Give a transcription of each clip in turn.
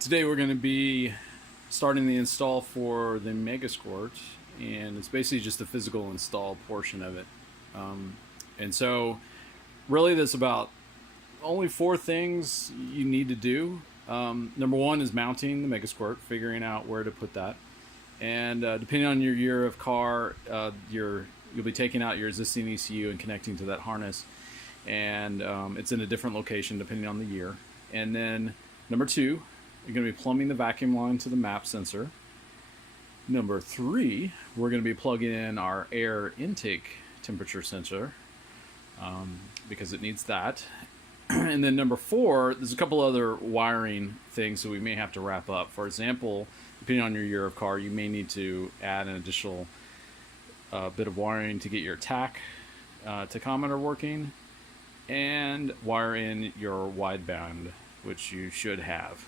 Today we're going to be starting the install for the Megasquirt, and it's basically just the physical install portion of it. And so really there's about only 4 things you need to do. Number 1 is mounting the Megasquirt, figuring out where to put that. And depending on your year of car, you'll be taking out your existing ECU and connecting to that harness. And it's in a different location depending on the year. And then number 2, you're going to be plumbing the vacuum line to the map sensor. Number 3, we're going to be plugging in our air intake temperature sensor because it needs that. And then number 4, there's a couple other wiring things that we may have to wrap up. For example, depending on your year of car, you may need to add an additional bit of wiring to get your TAC tachometer working and wire in your wideband, which you should have.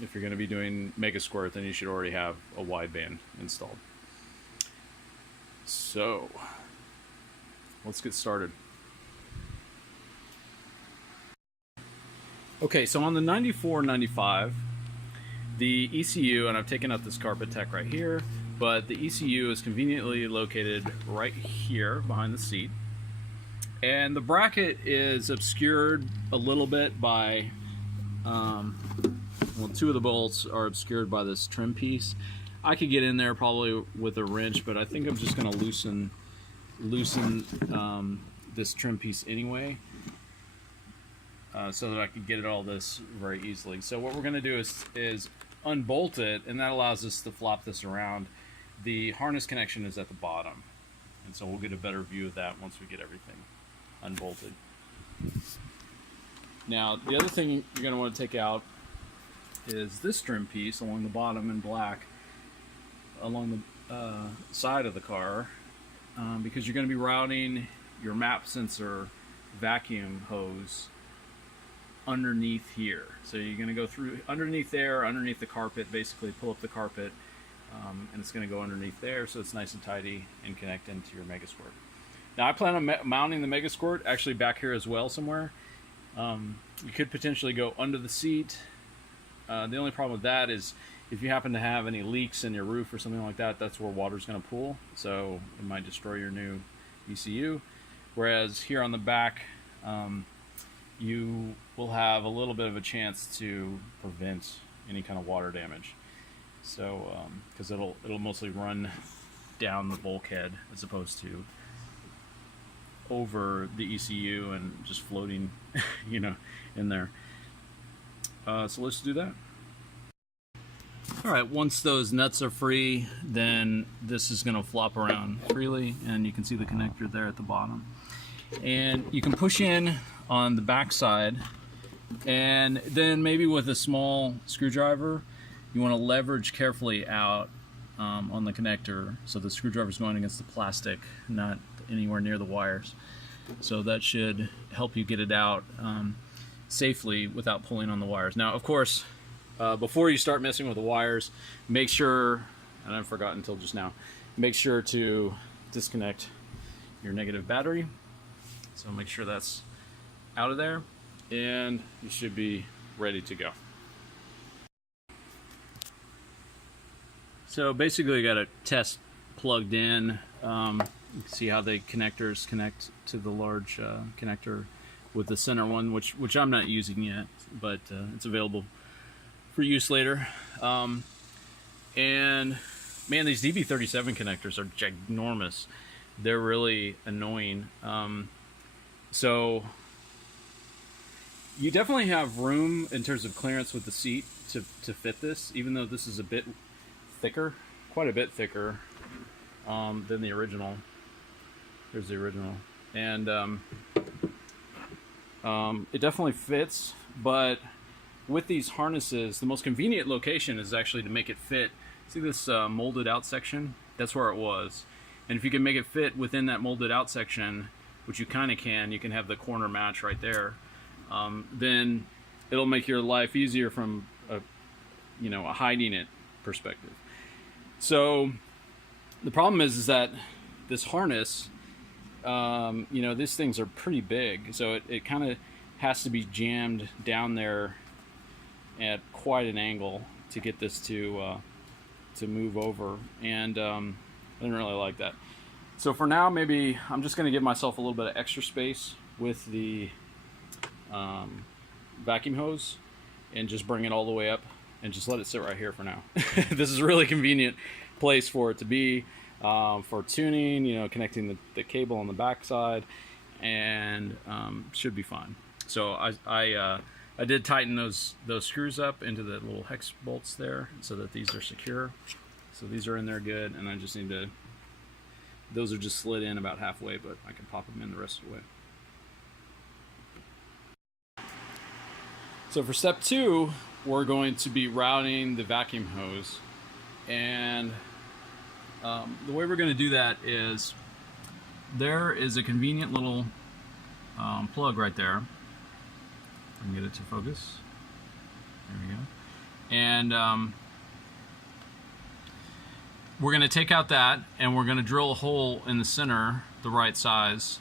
If you're going to be doing Megasquirt, then you should already have a wideband installed. So, let's get started. Okay, so on the 9495, the ECU, and I've taken out this carpet tech right here, but the ECU is conveniently located right here behind the seat. And the bracket is obscured a little bit by, well, 2 of the bolts are obscured by this trim piece. I could get in there probably with a wrench, but I think I'm just going to loosen this trim piece anyway, so that I can get at all this very easily. So what we're going to do is unbolt it, and that allows us to flop this around. The harness connection is at the bottom, and so we'll get a better view of that once we get everything unbolted. Now, the other thing you're going to want to take out is this trim piece along the bottom in black, along the side of the car, because you're going to be routing your map sensor vacuum hose underneath here. So you're going to go through underneath there, underneath the carpet, basically pull up the carpet, and it's going to go underneath there, so it's nice and tidy and connect into your Megasquirt. Now I plan on mounting the Megasquirt actually back here as well somewhere. You could potentially go under the seat. The only problem with that is if you happen to have any leaks in your roof or something like that, that's where water's going to pool, so it might destroy your new ECU. Whereas here on the back, you will have a little bit of a chance to prevent any kind of water damage. So, because it'll mostly run down the bulkhead as opposed to over the ECU and just floating, you know, in there. So let's do that. All right, once those nuts are free, then this is going to flop around freely, and you can see the connector there at the bottom. And you can push in on the back side, and then maybe with a small screwdriver, you want to leverage carefully out on the connector so the screwdriver is going against the plastic, not anywhere near the wires. So that should help you get it out safely without pulling on the wires. Now, of course, before you start messing with the wires, make sure, and I forgot until just now, make sure to disconnect your negative battery. So make sure that's out of there, and you should be ready to go. So basically, you got a test plugged in. You can see how the connectors connect to the large connector with the center one, which I'm not using yet, but it's available for use later. And man, these DB37 connectors are ginormous. They're really annoying. So you definitely have room in terms of clearance with the seat to fit this, even though this is a bit thicker, quite a bit thicker than the original. Here's the original. And it definitely fits, but with these harnesses, the most convenient location is actually to make it fit. See this molded out section? That's where it was. And if you can make it fit within that molded out section, which you kind of can, you can have the corner match right there, then it'll make your life easier from a hiding it perspective. So the problem is that this harness, these things are pretty big, so it kind of has to be jammed down there at quite an angle to get this to move over, and I didn't really like that. So for now, maybe I'm just going to give myself a little bit of extra space with the vacuum hose and just bring it all the way up and just let it sit right here for now. This is a really convenient place for it to be, for tuning, you know, connecting the cable on the back side, and should be fine. So I did tighten those screws up into the little hex bolts there so that these are secure. So these are in there good, and I just need to, those are just slid in about halfway, but I can pop them in the rest of the way. So for step 2, we're going to be routing the vacuum hose, and the way we're going to do that is there is a convenient little plug right there. I can get it to focus. There we go. And we're going to take out that, and we're going to drill a hole in the center, the right size,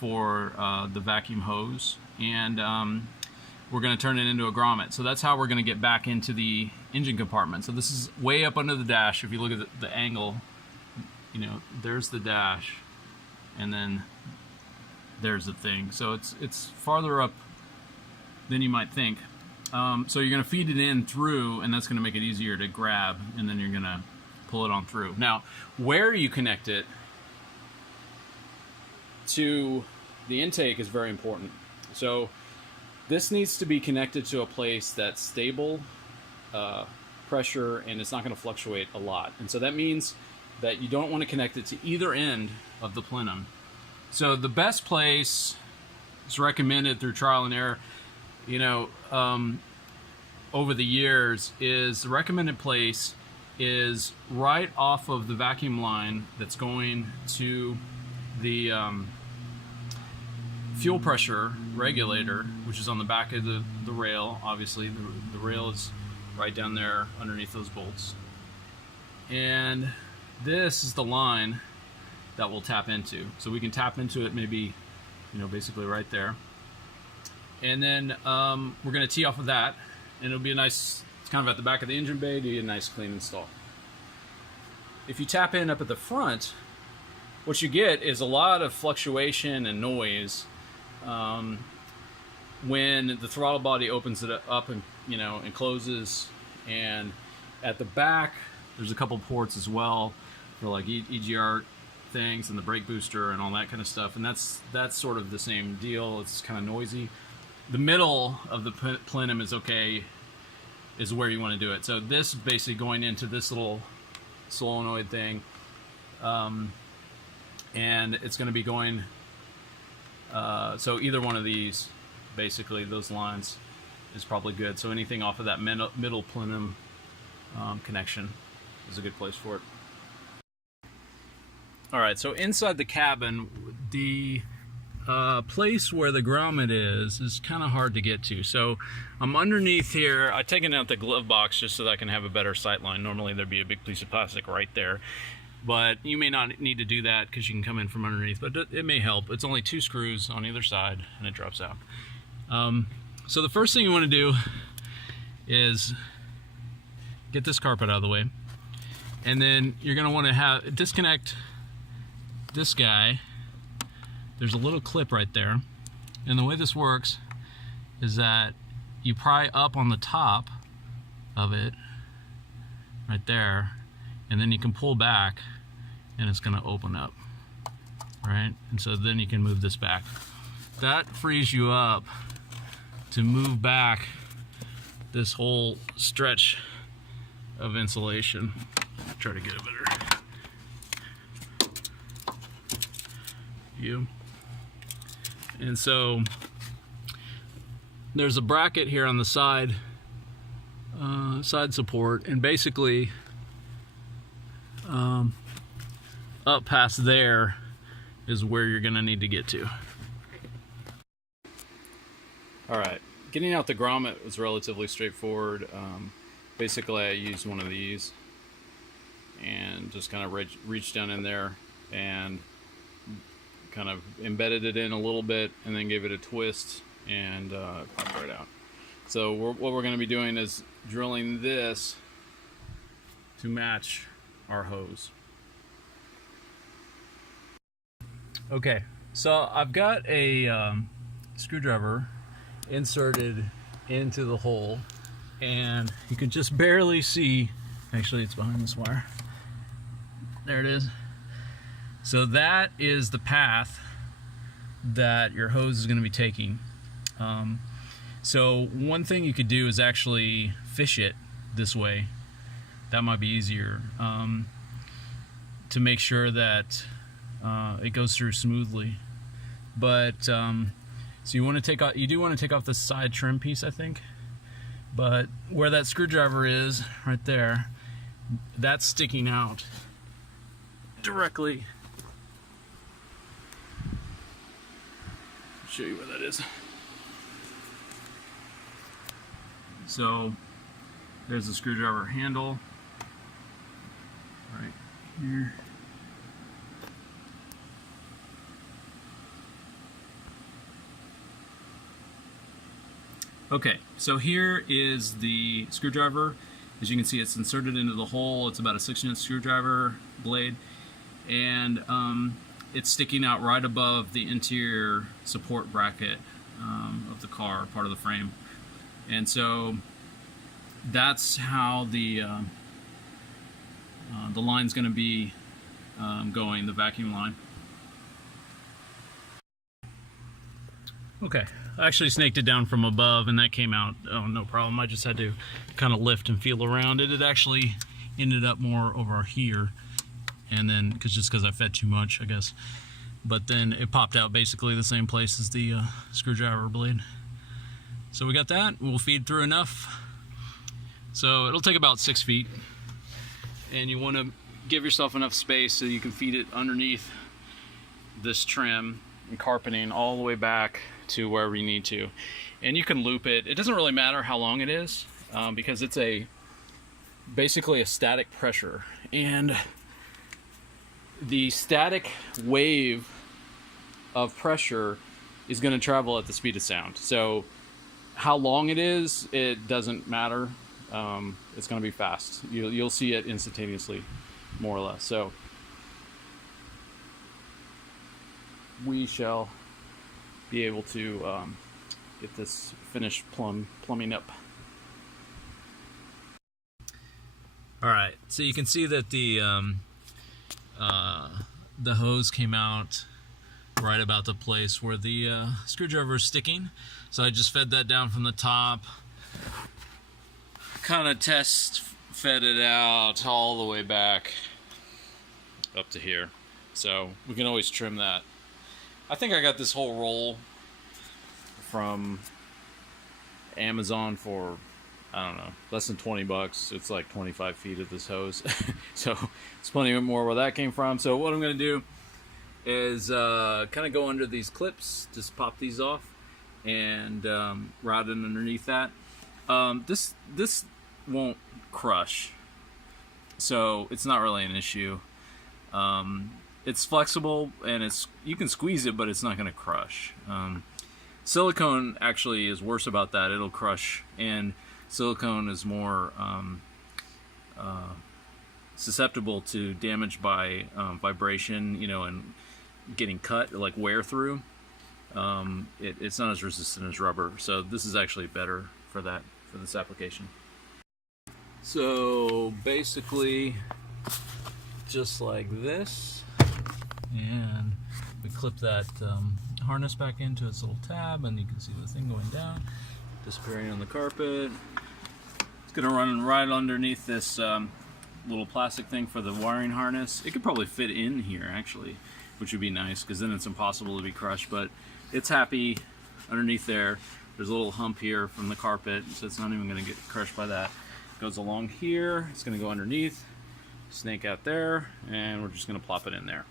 for the vacuum hose, and we're going to turn it into a grommet. So that's how we're going to get back into the engine compartment. So this is way up under the dash. If you look at the angle, you know, there's the dash, and then there's the thing. So it's farther up than you might think. So you're going to feed it in through, and that's going to make it easier to grab, and then you're going to pull it on through. Now, where you connect it to the intake is very important. So this needs to be connected to a place that's stable pressure, and it's not going to fluctuate a lot. And so that means that you don't want to connect it to either end of the plenum. So the best place is recommended through trial and error, you know, over the years, is the recommended place is right off of the vacuum line that's going to the fuel pressure regulator, which is on the back of the rail. Obviously the rail is right down there underneath those bolts, and this is the line that we'll tap into. So we can tap into it maybe, you know, basically right there, and then we're going to tee off of that, and it'll be a nice, it's kind of at the back of the engine bay, do a nice clean install. If you tap in up at the front, what you get is a lot of fluctuation and noise when the throttle body opens it up and, you know, and closes. And at the back, there's a couple ports as well for like EGR things and the brake booster and all that kind of stuff. And that's sort of the same deal. It's kind of noisy. The middle of the plenum is okay, is where you want to do it. So this is basically going into this little solenoid thing, and it's going to be going, so either one of these, basically those lines, is probably good. So anything off of that middle plenum connection is a good place for it. Alright, so inside the cabin, the place where the grommet is kind of hard to get to. So I'm underneath here. I've taken out the glove box just so that I can have a better sight line. Normally there'd be a big piece of plastic right there, but you may not need to do that because you can come in from underneath, but it may help. It's only 2 screws on either side and it drops out. So the first thing you want to do is get this carpet out of the way, and then you're going to want to disconnect this guy. There's a little clip right there, and the way this works is that you pry up on the top of it right there, and then you can pull back and it's going to open up, right? And so then you can move this back. That frees you up to move back this whole stretch of insulation. Try to get a better view. And so there's a bracket here on the side support, and basically up past there is where you're gonna need to get to. All right, getting out the grommet was relatively straightforward. Basically I used one of these and just kind of reached down in there and kind of embedded it in a little bit, and then gave it a twist, and popped right out. So what we're going to be doing is drilling this to match our hose. Okay, so I've got a screwdriver inserted into the hole, and you can just barely see, actually it's behind this wire. There it is. So that is the path that your hose is going to be taking. So one thing you could do is actually fish it this way. That might be easier to make sure that it goes through smoothly. But so you want to take off, you do want to take off the side trim piece, I think. But where that screwdriver is, right there, that's sticking out directly. I'll show you where that is. So there's the screwdriver handle right here. Okay, so here is the screwdriver. As you can see, it's inserted into the hole. It's about a 6-inch screwdriver blade, and it's sticking out right above the interior support bracket of the car, part of the frame. And so that's how the line's going to be going, the vacuum line. Okay, I actually snaked it down from above, and that came out, oh, no problem. I just had to kind of lift and feel around it. It actually ended up more over here, and then just because I fed too much, I guess. But then it popped out basically the same place as the screwdriver blade. So we got that. We'll feed through enough. So it'll take about 6 feet, and you want to give yourself enough space so you can feed it underneath this trim and carpeting all the way back to wherever you need to. And you can loop it. It doesn't really matter how long it is because it's basically a static pressure, and the static wave of pressure is going to travel at the speed of sound. So how long it is, it doesn't matter. It's going to be fast. You'll see it instantaneously, more or less. So we shall be able to get this finished plumbing up. All right, so you can see that the hose came out right about the place where the screwdriver is sticking. So I just fed that down from the top, kind of test fed it out all the way back up to here. So we can always trim that. I think I got this whole roll from Amazon for, I don't know, less than 20 bucks. It's like 25 feet of this hose. So it's plenty more where that came from. So what I'm going to do is kind of go under these clips, just pop these off, and route it underneath that. This won't crush, so it's not really an issue. It's flexible, and you can squeeze it, but it's not going to crush. Silicone actually is worse about that. It'll crush, and silicone is more susceptible to damage by vibration, and getting cut, like wear through. It's not as resistant as rubber, so this is actually better for this application. So basically, just like this, and we clip that harness back into its little tab, and you can see the thing going down, disappearing on the carpet. It's gonna run right underneath this little plastic thing for the wiring harness. It could probably fit in here actually, which would be nice, because then it's impossible to be crushed, but it's happy underneath there. There's a little hump here from the carpet, so it's not even gonna get crushed by that. It goes along here, it's gonna go underneath, snake out there, and we're just gonna plop it in there.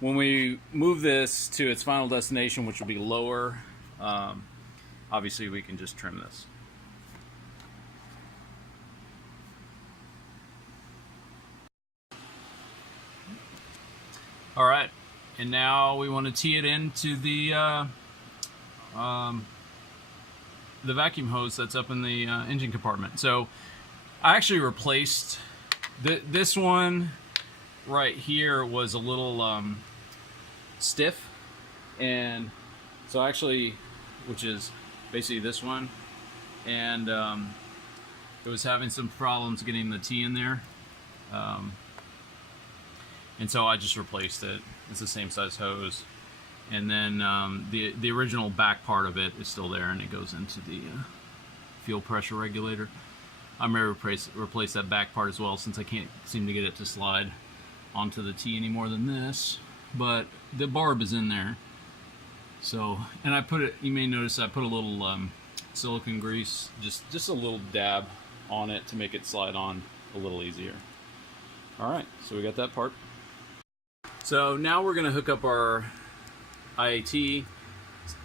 When we move this to its final destination, which will be lower, obviously we can just trim this. All right, and now we want to tee it into the the vacuum hose that's up in the engine compartment. So I actually replaced this one right here was a little stiff, and so actually, which is basically this one, and it was having some problems getting the T in there, and so I just replaced it. It's the same size hose, and then the original back part of it is still there, and it goes into the fuel pressure regulator. I'm going to replace that back part as well, since I can't seem to get it to slide onto the T any more than this, but the barb is in there. So, and I put it, you may notice I put a little silicone grease, just a little dab on it to make it slide on a little easier. Alright, so we got that part. So now we're going to hook up our IAT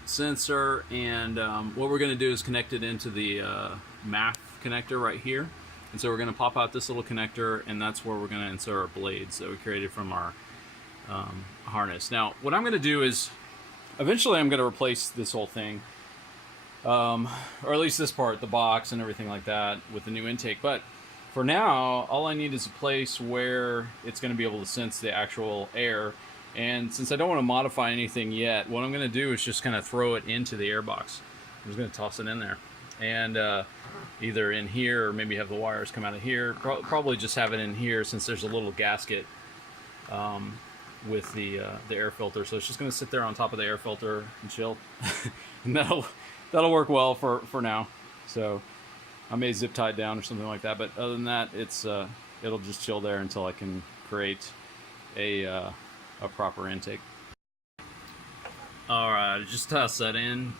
sensor, and what we're going to do is connect it into the MAF connector right here. And so we're going to pop out this little connector, and that's where we're going to insert our blades that we created from our harness. Now, what I'm going to do is, eventually I'm going to replace this whole thing, or at least this part, the box and everything like that, with the new intake. But for now, all I need is a place where it's going to be able to sense the actual air. And since I don't want to modify anything yet, what I'm going to do is just kind of throw it into the air box. I'm just going to toss it in there, and either in here, or maybe have the wires come out of here. Probably just have it in here, since there's a little gasket with the air filter. So it's just going to sit there on top of the air filter and chill. And that'll work well for now. So I may zip tie it down or something like that, but other than that, it'll just chill there until I can create a proper intake. Alright, I just tossed that in,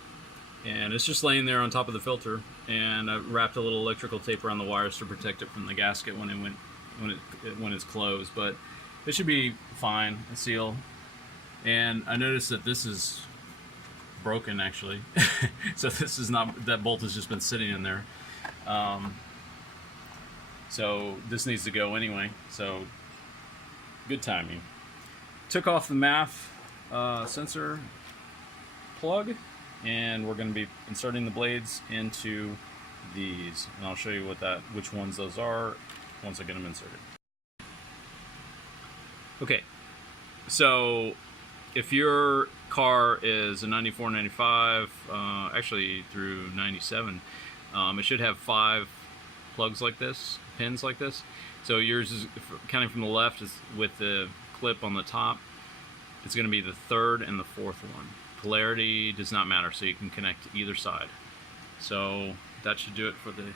and it's just laying there on top of the filter, and I wrapped a little electrical tape around the wires to protect it from the gasket when it's closed, but it should be fine, a seal. And I noticed that this is broken, actually. So this is not, that bolt has just been sitting in there. So this needs to go anyway, so good timing. Took off the MAF sensor plug, and we're going to be inserting the blades into these, and I'll show you which ones those are once I get them inserted. Okay, so if your car is a 94, 95, actually through 97, it should have 5 plugs like this, pins like this. So yours is, counting from the left, is with the clip on the top. It's going to be the 3rd and the 4th one. Polarity does not matter, so you can connect to either side. So that should do it for the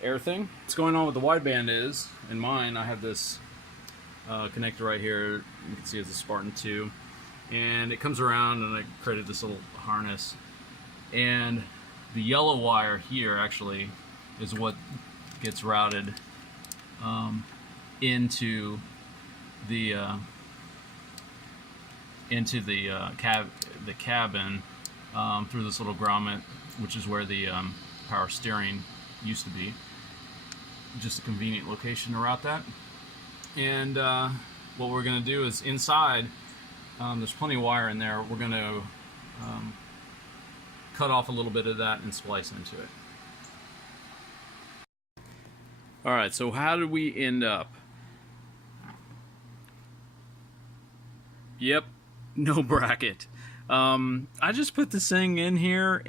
air thing. What's going on with the wideband is, in mine, I have this connector right here. You can see it's a Spartan 2, and it comes around, and I created this little harness, and the yellow wire here actually is what gets routed into the cabin through this little grommet, which is where the power steering used to be. Just a convenient location to route that. And what we're going to do is, inside, there's plenty of wire in there. We're going to cut off a little bit of that and splice into it. Alright, so how did we end up? Yep, no bracket. I just put this thing in here,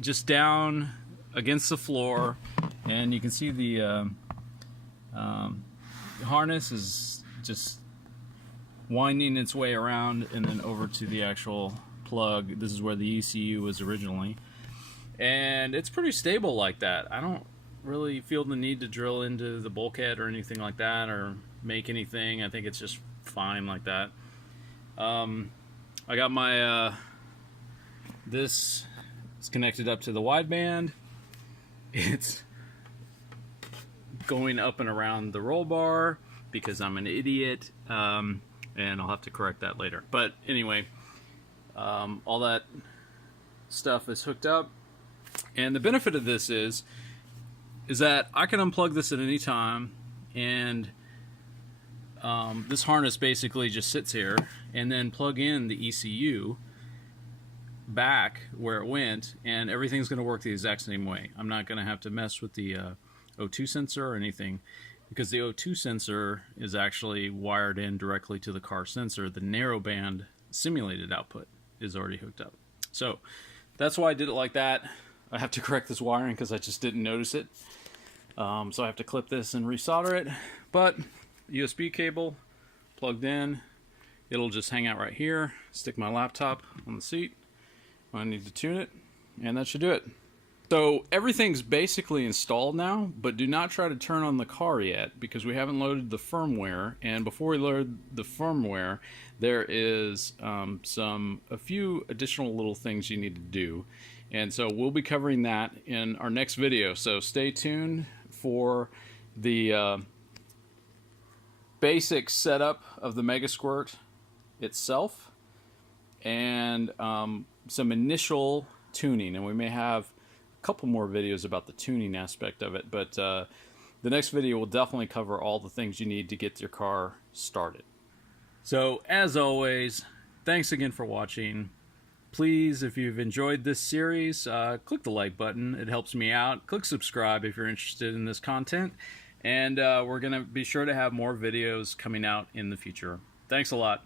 just down against the floor, and you can see the harness is just winding its way around and then over to the actual plug. This is where the ECU was originally, and it's pretty stable like that. I don't really feel the need to drill into the bulkhead or anything like that, or make anything. I think it's just fine like that. I got my this is connected up to the wideband. It's going up and around the roll bar because I'm an idiot, and I'll have to correct that later. But anyway, all that stuff is hooked up, and the benefit of this is that I can unplug this at any time, and this harness basically just sits here, and then plug in the ECU back where it went, and everything's going to work the exact same way. I'm not going to have to mess with the O2 sensor or anything, because the O2 sensor is actually wired in directly to the car sensor. The narrowband simulated output is already hooked up. So that's why I did it like that. I have to correct this wiring because I just didn't notice it. So I have to clip this and resolder it. But USB cable plugged in. It'll just hang out right here. Stick my laptop on the seat when I need to tune it, and that should do it. So everything's basically installed now, but do not try to turn on the car yet because we haven't loaded the firmware. And before we load the firmware, there is a few additional little things you need to do. And so we'll be covering that in our next video. So stay tuned for the basic setup of the Megasquirt itself and some initial tuning. And we may have couple more videos about the tuning aspect of it, but the next video will definitely cover all the things you need to get your car started. So as always, thanks again for watching. Please, if you've enjoyed this series, click the like button. It helps me out. Click subscribe if you're interested in this content, and we're gonna be sure to have more videos coming out in the future. Thanks a lot.